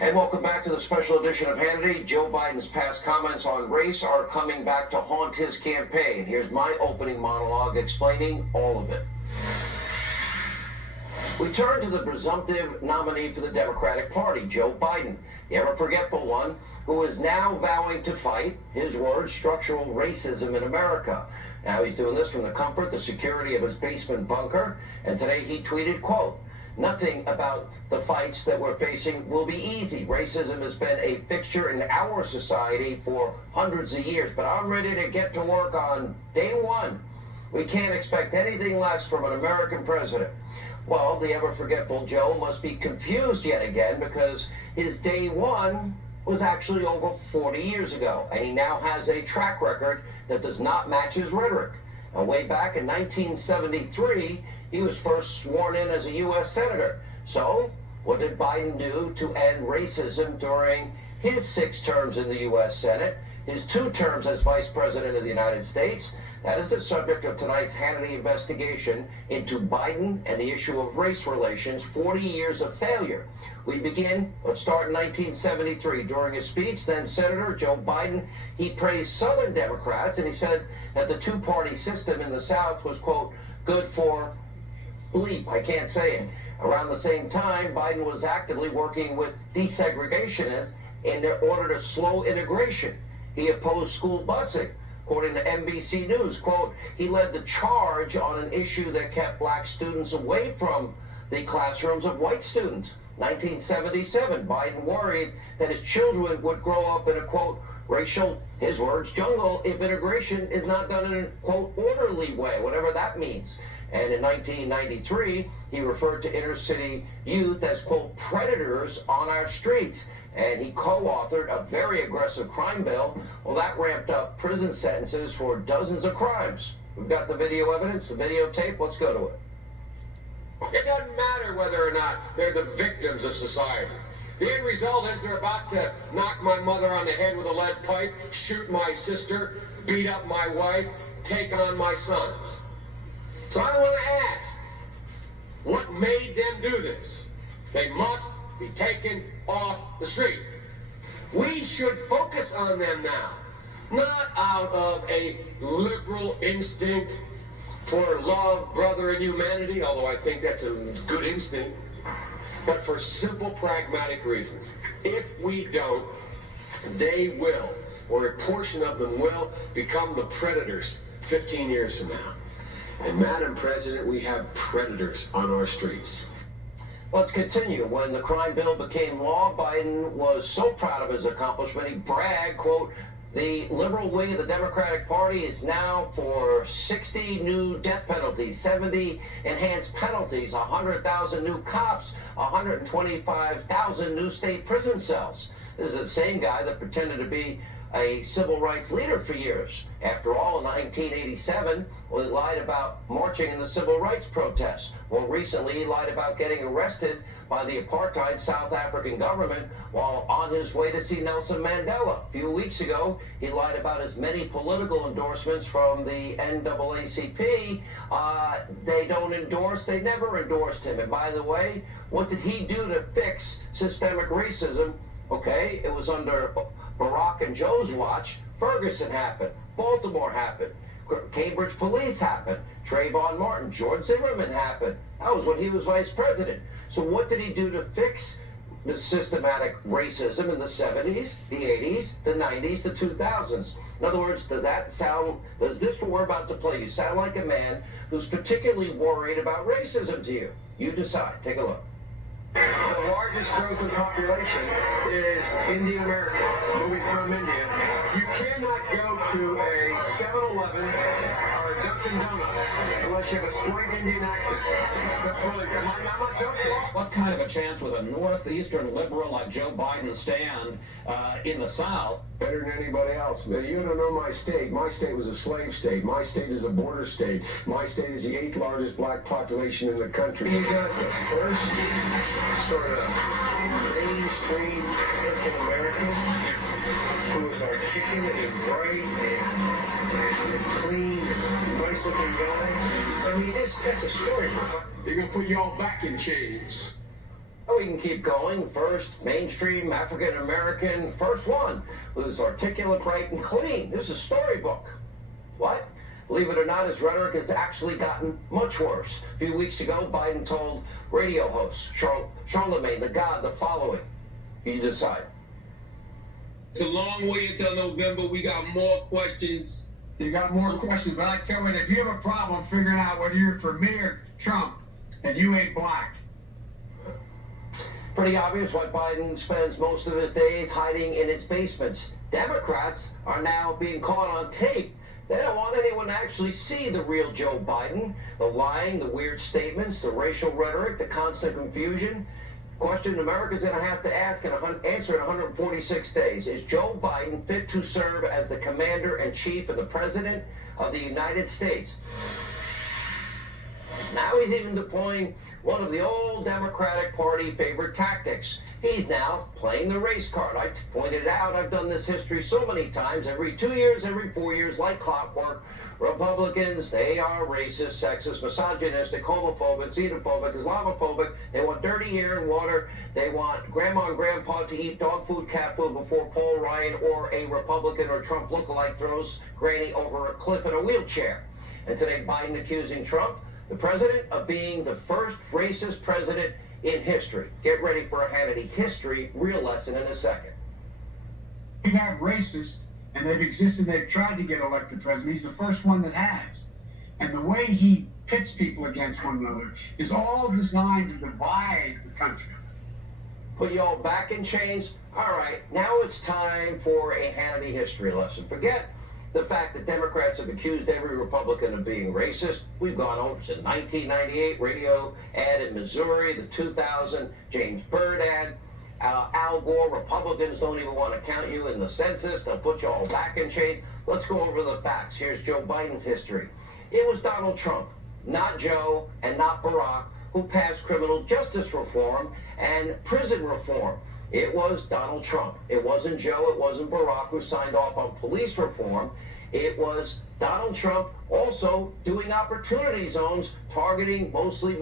And welcome back to the special edition of Hannity. Joe Biden's past comments on race are coming back to haunt his campaign. Here's my opening monologue explaining all of it. We turn to the presumptive nominee for the Democratic Party, Joe Biden, the ever-forgetful one who is now vowing to fight, his words, structural racism in America. Now he's doing this from the comfort, the security of his basement bunker, and today he tweeted, quote, "Nothing about the fights that we're facing will be easy. Racism has been a fixture in our society for hundreds of years, but I'm ready to get to work on day one. We can't expect anything less from an American president." Well, the ever-forgetful Joe must be confused yet again because his day one was actually over 40 years ago, and he now has a track record that does not match his rhetoric. Now, way back in 1973, he was first sworn in as a U.S. Senator. So, what did Biden do to end racism during his 6 terms in the U.S. Senate, his 2 terms as Vice President of the United States? That is the subject of tonight's Hannity investigation into Biden and the issue of race relations, 40 years of failure. Let's start in 1973. During his speech, then Senator Joe Biden, he praised Southern Democrats, and he said that the two-party system in the South was, quote, good for bleep, I can't say it. Around the same time, Biden was actively working with desegregationists in order to slow integration. He opposed school busing. According to NBC News, quote, he led the charge on an issue that kept black students away from the classrooms of white students. 1977, Biden worried that his children would grow up in a, quote, racial, his words, jungle if integration is not done in a, quote, orderly way, whatever that means. And in 1993, he referred to inner city youth as, quote, predators on our streets. And he co-authored a very aggressive crime bill. Well, that ramped up prison sentences for dozens of crimes. We've got the video evidence, the videotape. Let's go to it. It doesn't matter whether or not they're the victims of society. The end result is they're about to knock my mother on the head with a lead pipe, shoot my sister, beat up my wife, take on my sons. So I want to ask, what made them do this? They must be taken off the street. We should focus on them now, not out of a liberal instinct for love, brother, and humanity, although I think that's a good instinct, but for simple, pragmatic reasons. If we don't, they will, or a portion of them will, become the predators 15 years from now. And Madam President, we have predators on our streets. Let's continue. When the crime bill became law, Biden was so proud of his accomplishment, he bragged, quote, the liberal wing of the Democratic Party is now for 60 new death penalties, 70 enhanced penalties, 100,000 new cops, 125,000 new state prison cells. This is the same guy that pretended to be a civil rights leader for years. After all, in 1987, he lied about marching in the civil rights protests. More recently, he lied about getting arrested by the apartheid South African government while on his way to see Nelson Mandela. A few weeks ago, he lied about his many political endorsements from the NAACP. They never endorsed him. And by the way, what did he do to fix systemic racism? Okay, it was under Barack and Joe's watch. Ferguson happened. Baltimore happened. Cambridge Police happened. Trayvon Martin, George Zimmerman happened. That was when he was vice president. So what did he do to fix the systematic racism in the 70s, the 80s, the 90s, the 2000s? In other words, does this what we're about to play, you sound like a man who's particularly worried about racism to you? You decide. Take a look. The largest growth in population is Indian Americans moving from India. You cannot go to a 7-Eleven or a Dunkin' Donuts unless you have a slight Indian accent. I'm not joking. What kind of a chance would a northeastern liberal like Joe Biden stand in the South? Better than anybody else. Now, you don't know my state. My state was a slave state. My state is a border state. My state is the 8th largest black population in the country. You got the first sort of mainstream African American who is articulate and bright and clean and nice looking guy. I mean, that's a story. They're going to put you all back in chains. That we can keep going. First mainstream African American, first one who's articulate, bright, and clean. This is a storybook. What? Believe it or not, his rhetoric has actually gotten much worse. A few weeks ago, Biden told radio host Charlemagne the God the following. You decide. It's a long way until November. We got more questions. You got more questions, but I tell you, if you have a problem figuring out whether you're for me or Trump, and you ain't black. Pretty obvious why Biden spends most of his days hiding in his basements. Democrats are now being caught on tape. They don't want anyone to actually see the real Joe Biden. The lying, the weird statements, the racial rhetoric, the constant confusion. Question America's going to have to ask and answer in 146 days. Is Joe Biden fit to serve as the commander-in-chief and the president of the United States? Now he's even deploying one of the old Democratic Party favorite tactics. He's now playing the race card. I pointed out, I've done this history so many times. Every 2 years, every 4 years, like clockwork, Republicans, they are racist, sexist, misogynistic, homophobic, xenophobic, Islamophobic. They want dirty air and water. They want grandma and grandpa to eat dog food, cat food before Paul Ryan or a Republican or Trump lookalike throws granny over a cliff in a wheelchair. And today, Biden accusing Trump, the president, of being the first racist president in history. Get ready for a Hannity history real lesson in a second. You have racists, and they've existed, they've tried to get elected president. He's the first one that has. And the way he pits people against one another is all designed to divide the country. Put you all back in chains? All right, now it's time for a Hannity history lesson. Forget the fact that Democrats have accused every Republican of being racist. We've gone over since 1998 radio ad in Missouri, the 2000 James Byrd ad, Al Gore. Republicans don't even want to count you in the census. They'll put you all back in chains. Let's go over the facts. Here's Joe Biden's history. It was Donald Trump, not Joe and not Barack, who passed criminal justice reform and prison reform. It was Donald Trump. It wasn't Joe, it wasn't Barack who signed off on police reform. It was Donald Trump also doing opportunity zones, targeting mostly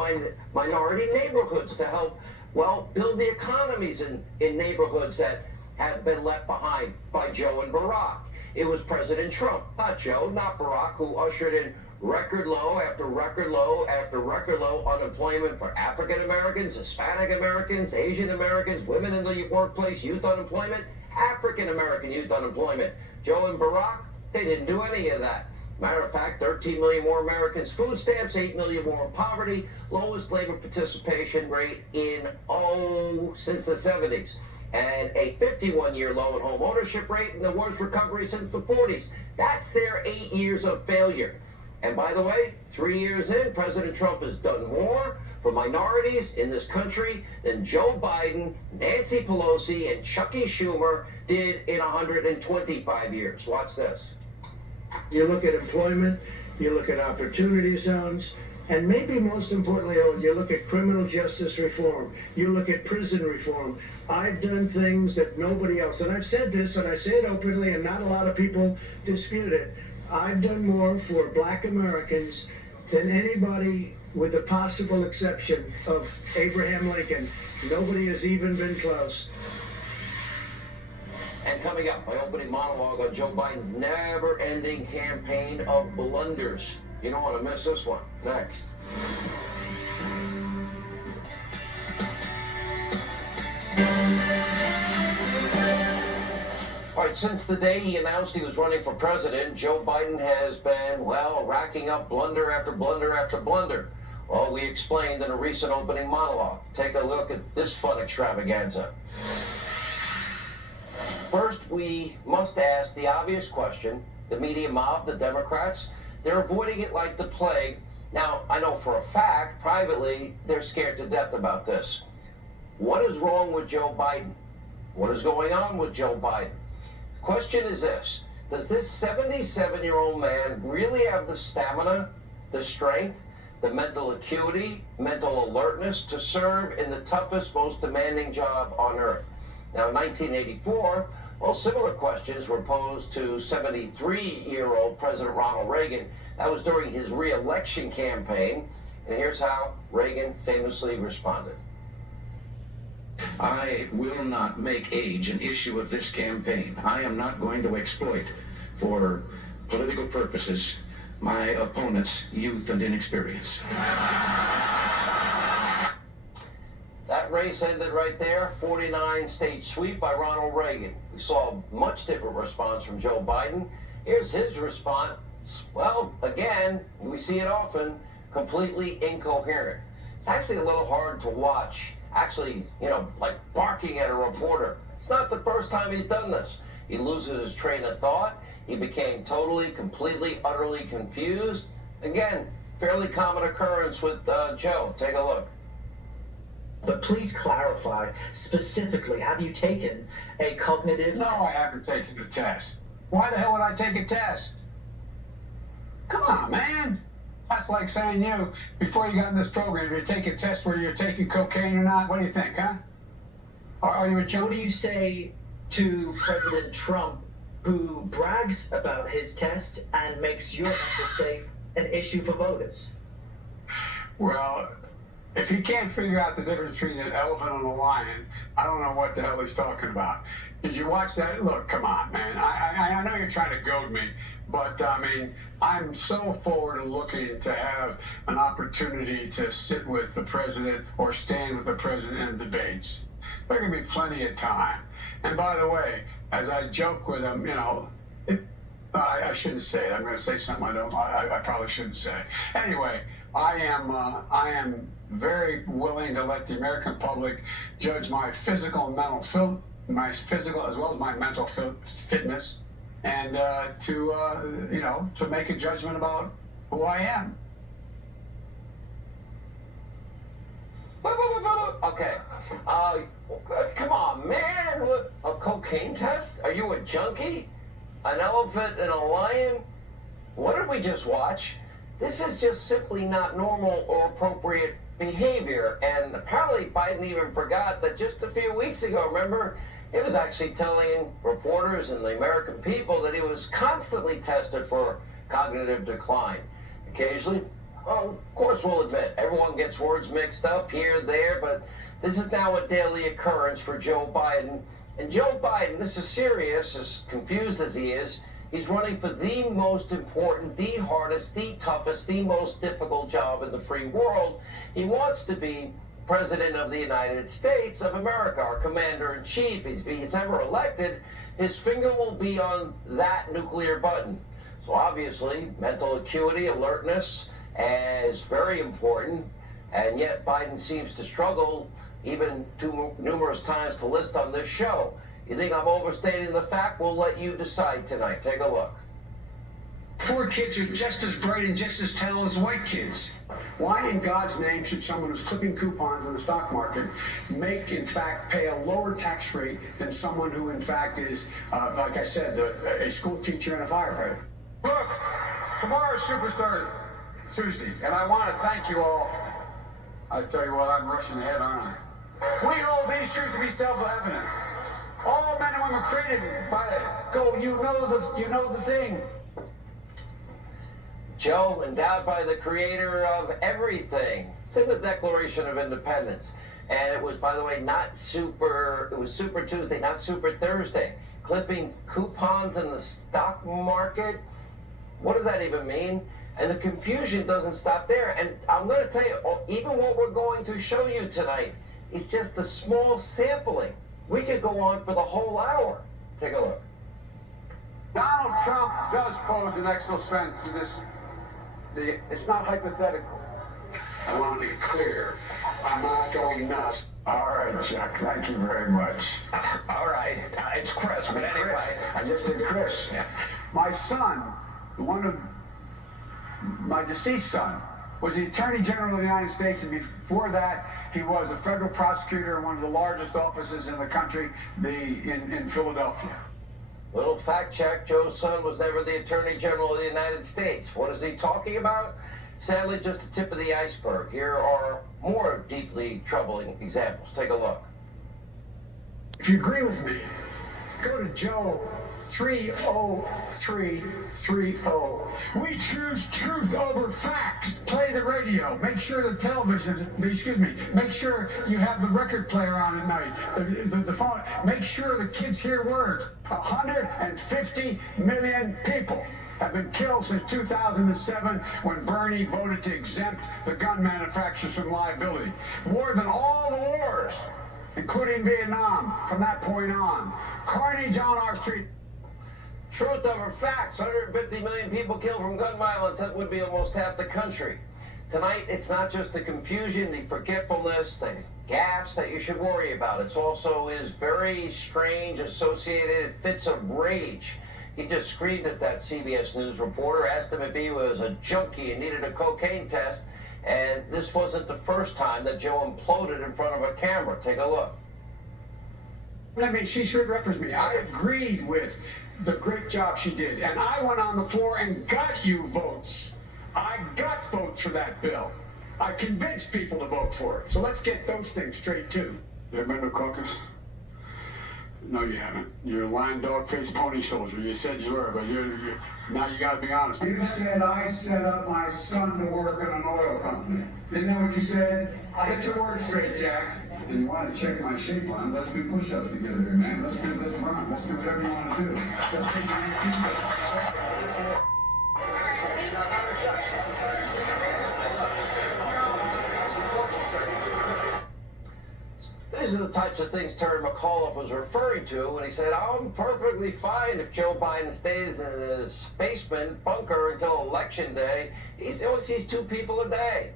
minority neighborhoods to help, well, build the economies in neighborhoods that have been left behind by Joe and Barack. It was President Trump, not Joe, not Barack, who ushered in record low after record low after record low unemployment for African Americans, Hispanic Americans, Asian Americans, women in the workplace, youth unemployment, African American youth unemployment. Joe and Barack, they didn't do any of that. Matter of fact, 13 million more Americans food stamps, 8 million more in poverty, lowest labor participation rate in, since the 70s. And a 51-year low in home ownership rate and the worst recovery since the 40s. That's their 8 years of failure. And by the way, 3 years in, President Trump has done more for minorities in this country than Joe Biden, Nancy Pelosi, and Chucky Schumer did in 125 years. Watch this. You look at employment, you look at opportunity zones, and maybe most importantly, you look at criminal justice reform, you look at prison reform. I've done things that nobody else, and I've said this, and I say it openly, and not a lot of people dispute it. I've done more for black Americans than anybody, with the possible exception of Abraham Lincoln. Nobody has even been close. And coming up, my opening monologue on Joe Biden's never-ending campaign of blunders. You don't want to miss this one. Next. All right, since the day he announced he was running for president, Joe Biden has been, well, racking up blunder after blunder after blunder. Well, we explained in a recent opening monologue. Take a look at this fun extravaganza. First, we must ask the obvious question. The media mob, the Democrats, they're avoiding it like the plague. Now, I know for a fact, privately, they're scared to death about this. What is wrong with Joe Biden? What is going on with Joe Biden? Question is this: does this 77-year-old man really have the stamina, the strength, the mental acuity, mental alertness to serve in the toughest, most demanding job on earth? Now, in 1984, well, similar questions were posed to 73-year-old President Ronald Reagan. That was during his re-election campaign, and here's how Reagan famously responded. I will not make age an issue of this campaign. I am not going to exploit, for political purposes, my opponent's youth and inexperience. That race ended right there. 49-state sweep by Ronald Reagan. We saw a much different response from Joe Biden. Here's his response. Well, again, we see it often, completely incoherent. It's actually a little hard to watch. Actually, like barking at a reporter. It's not the first time he's done this. He loses his train of thought. He became totally, completely, utterly confused. Again, fairly common occurrence with Joe. Take a look. But please clarify specifically, have you taken a cognitive? No, I haven't taken a test. Why the hell would I take a test? Come on, man. That's like saying before you got in this program, you take a test whether you're taking cocaine or not. What do you think, huh? Are you a junkie? What do you say to President Trump, who brags about his test and makes your mental state an issue for voters? Well, if he can't figure out the difference between an elephant and a lion, I don't know what the hell he's talking about. Did you watch that? Look, come on, man. I know you're trying to goad me, but I mean, I'm so forward looking to have an opportunity to sit with the president or stand with the president in debates. There can be plenty of time. And by the way, as I joke with him, I shouldn't say it. I'm going to say something I probably shouldn't say. Anyway, I am very willing to let the American public judge my physical and mental my physical as well as my mental fitness, and to make a judgment about who I am. Okay. Come on, man. What, a cocaine test? Are you a junkie? An elephant and a lion? What did we just watch? This is just simply not normal or appropriate behavior. And apparently Biden even forgot that just a few weeks ago, remember, he was actually telling reporters and the American people that he was constantly tested for cognitive decline. Occasionally, well, of course we'll admit, everyone gets words mixed up here, there, but this is now a daily occurrence for Joe Biden. And Joe Biden, this is serious, as confused as he is, he's running for the most important, the hardest, the toughest, the most difficult job in the free world. He wants to be President of the United States of America, our commander-in-chief. If he's ever elected, his finger will be on that nuclear button. So obviously, mental acuity, alertness is very important, and yet Biden seems to struggle even too numerous times to list on this show. You think I'm overstating the fact? We'll let you decide tonight. Take a look. Poor kids are just as bright and just as talented as white kids. Why in God's name should someone who's clipping coupons in the stock market in fact, pay a lower tax rate than someone who, in fact, is, like I said, a school teacher and a firefighter? Look, tomorrow's Superstar Tuesday, and I want to thank you all. I tell you what, I'm rushing ahead, aren't I? We hold these truths to be self-evident. All men and women created by God. You know the thing. Joe, endowed by the creator of everything. It's in the Declaration of Independence. And it was, by the way, it was Super Tuesday, not Super Thursday. Clipping coupons in the stock market. What does that even mean? And the confusion doesn't stop there. And I'm going to tell you, even what we're going to show you tonight is just a small sampling. We could go on for the whole hour. Take a look. Donald Trump does pose an extra threat to this. It's not hypothetical. I want to be clear. I'm not going nuts. All right, Chuck. Thank you very much. All right, it's Chris, but anyway. I just did Chris. Yeah. My son, my deceased son, was the Attorney General of the United States, and before that, he was a federal prosecutor in one of the largest offices in the country, in Philadelphia. Little fact check, Joe's son was never the Attorney General of the United States. What is he talking about? Sadly, just the tip of the iceberg. Here are more deeply troubling examples. Take a look. If you agree with me, go to Joe 30330. We choose truth over facts. Play the radio. Make sure the television, make sure you have the record player on at night. The phone. Make sure the kids hear words. 150 million people have been killed since 2007 when Bernie voted to exempt the gun manufacturers from liability. More than all the wars, including Vietnam, from that point on. Carnage on our street. Truth over facts. 150 million people killed from gun violence. That would be almost half the country. Tonight, it's not just the confusion, the forgetfulness, the gaffes that you should worry about. It's also his very strange associated fits of rage. He just screamed at that CBS News reporter, asked him if he was a junkie and needed a cocaine test. And this wasn't the first time that Joe imploded in front of a camera. Take a look. I mean, she should reference me. I agreed with the great job she did. And I went on the floor and got you votes. I got votes for that bill. I convinced people to vote for it. So let's get those things straight, too. You ever been to a caucus? No, you haven't. You're a lying dog-faced pony soldier. You said you were, but you're now you gotta be honest. You said I set up my son to work in an oil company. Didn't know what you said? Get your words straight, Jack. And you want to check my shape on? Let's do push-ups together here, man. Let's run. Let's do whatever you want to do. Let's take my These are the types of things Terry McAuliffe was referring to when he said, I'm perfectly fine if Joe Biden stays in his basement bunker until Election Day. He only sees 2 people a day.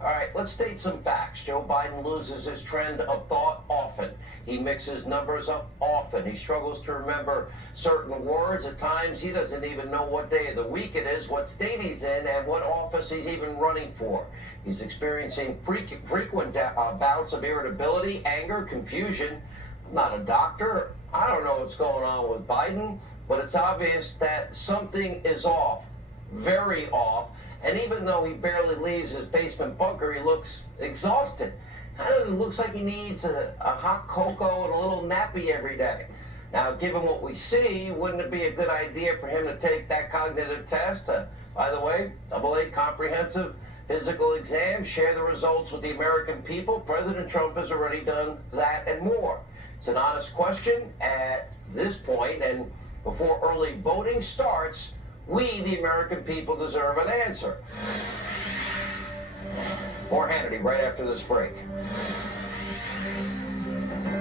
All right, let's state some facts. Joe Biden loses his trend of thought often. He mixes numbers up often. He struggles to remember certain words. At times, he doesn't even know what day of the week it is, what state he's in, and what office he's even running for. He's experiencing frequent bouts of irritability, anger, confusion. I'm not a doctor. I don't know what's going on with Biden, but it's obvious that something is off, very off. And even though he barely leaves his basement bunker, he looks exhausted. Kind of looks like he needs a hot cocoa and a little nappy every day. Now, given what we see, wouldn't it be a good idea for him to take that cognitive test? By the way, AA comprehensive physical exam, share the results with the American people. President Trump has already done that and more. It's an honest question at this point, and before early voting starts, we, the American people, deserve an answer. More Hannity right after this break.